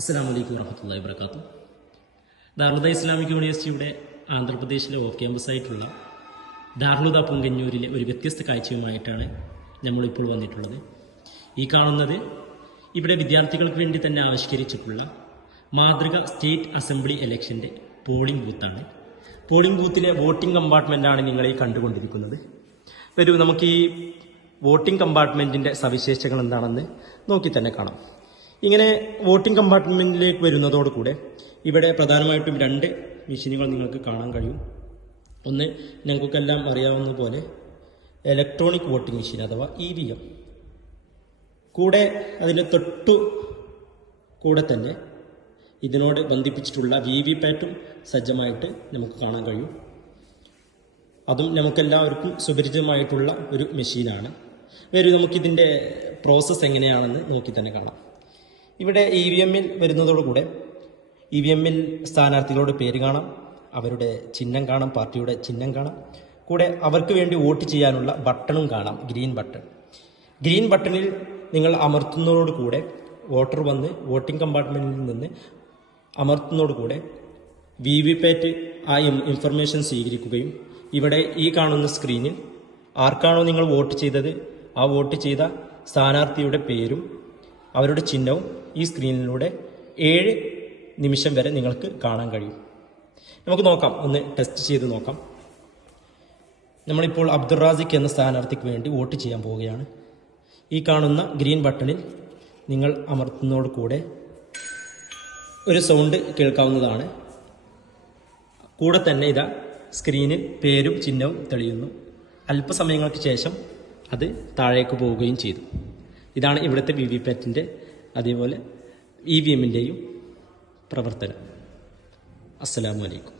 അസ്സാം വലൈക്കും വർഹമത്തല്ലാ വാബർക്കാത്തു ദാറുദ ഇസ്ലാമിക് യൂണിവേഴ്സിറ്റിയുടെ ആന്ധ്രാപ്രദേശിലെ ഓഫ് ക്യാമ്പസായിട്ടുള്ള ദാർലുദ പൊങ്കന്നൂരിലെ ഒരു വ്യത്യസ്ത കാഴ്ചയുമായിട്ടാണ് നമ്മളിപ്പോൾ വന്നിട്ടുള്ളത്. ഈ കാണുന്നത് ഇവിടെ വിദ്യാർത്ഥികൾക്ക് വേണ്ടി തന്നെ ആവിഷ്കരിച്ചിട്ടുള്ള മാതൃക സ്റ്റേറ്റ് അസംബ്ലി ഇലക്ഷന്റെ പോളിംഗ് ബൂത്താണ്. പോളിംഗ് ബൂത്തിലെ വോട്ടിംഗ് കമ്പാർട്ട്മെന്റാണ് നിങ്ങളീ കണ്ടുകൊണ്ടിരിക്കുന്നത്. വരൂ നമുക്ക് ഈ വോട്ടിംഗ് കമ്പാർട്ട്മെന്റിന്റെ സവിശേഷതകൾ എന്താണെന്ന് നോക്കി തന്നെ കാണാം. ഇങ്ങനെ വോട്ടിംഗ് കമ്പാർട്ട്മെന്റിലേക്ക് വരുന്നതോടുകൂടെ ഇവിടെ പ്രധാനമായിട്ടും രണ്ട് മെഷീനുകൾ നിങ്ങൾക്ക് കാണാൻ കഴിയും. ഒന്ന് ഞങ്ങൾക്കെല്ലാം അറിയാവുന്ന പോലെ ഇലക്ട്രോണിക് വോട്ടിംഗ് മെഷീൻ അഥവാ ഇ വി എം കൂടെ അതിന് തൊട്ടു കൂടെ തന്നെ ഇതിനോട് ബന്ധിപ്പിച്ചിട്ടുള്ള വി വി പാറ്റും സജ്ജമായിട്ട് നമുക്ക് കാണാൻ കഴിയും. അതും നമുക്കെല്ലാവർക്കും സുപരിചിതമായിട്ടുള്ള ഒരു മെഷീനാണ് വരും നമുക്കിതിന്റെ പ്രോസസ്സ് എങ്ങനെയാണെന്ന് നോക്കി തന്നെ കാണാം. ഇവിടെ ഇ വി എമ്മിൽ വരുന്നതോടുകൂടെ ഇ വി എമ്മിൽ സ്ഥാനാർത്ഥികളുടെ പേര് കാണാം അവരുടെ ചിഹ്നം കാണാം പാർട്ടിയുടെ ചിഹ്നം കാണാം. കൂടെ അവർക്ക് വേണ്ടി വോട്ട് ചെയ്യാനുള്ള ബട്ടണും കാണാം ഗ്രീൻ ബട്ടൺ. ഗ്രീൻ ബട്ടണിൽ നിങ്ങൾ അമർത്തുന്നതോടുകൂടെ വോട്ടർ വന്ന് വോട്ടിംഗ് കമ്പാർട്ട്മെന്റിൽ നിന്ന് അമർത്തുന്നതോടുകൂടെ വി വി പാറ്റ് ആ ഇൻഫർമേഷൻ സ്വീകരിക്കുകയും ഇവിടെ ഈ കാണുന്ന സ്ക്രീനിൽ ആർക്കാണോ നിങ്ങൾ വോട്ട് ചെയ്തത് ആ വോട്ട് ചെയ്ത സ്ഥാനാർത്ഥിയുടെ പേരും അവരുടെ ചിഹ്നവും ഈ സ്ക്രീനിലൂടെ ഏഴ് നിമിഷം വരെ നിങ്ങൾക്ക് കാണാൻ കഴിയും. നമുക്ക് നോക്കാം. ഒന്ന് ടെസ്റ്റ് ചെയ്ത് നോക്കാം. നമ്മളിപ്പോൾ അബ്ദുൾ റാസിഖ് എന്ന സ്ഥാനാർത്ഥിക്ക് വേണ്ടി വോട്ട് ചെയ്യാൻ പോവുകയാണ്. ഈ കാണുന്ന ഗ്രീൻ ബട്ടണിൽ നിങ്ങൾ അമർത്തുന്നതോട് കൂടെ ഒരു സൗണ്ട് കേൾക്കാവുന്നതാണ്. കൂടെ തന്നെ ഇതാ സ്ക്രീനിൽ പേരും ചിഹ്നവും തെളിയുന്നു. അല്പസമയങ്ങൾക്ക് ശേഷം അത് താഴേക്ക് പോവുകയും ചെയ്തു. ഇതാണ് ഇവിടുത്തെ വി വി പാറ്റിന്റെ അതേപോലെ ഇ വി എമ്മിന്റെയും പ്രവർത്തനം. അസ്സലാമു അലൈക്കും.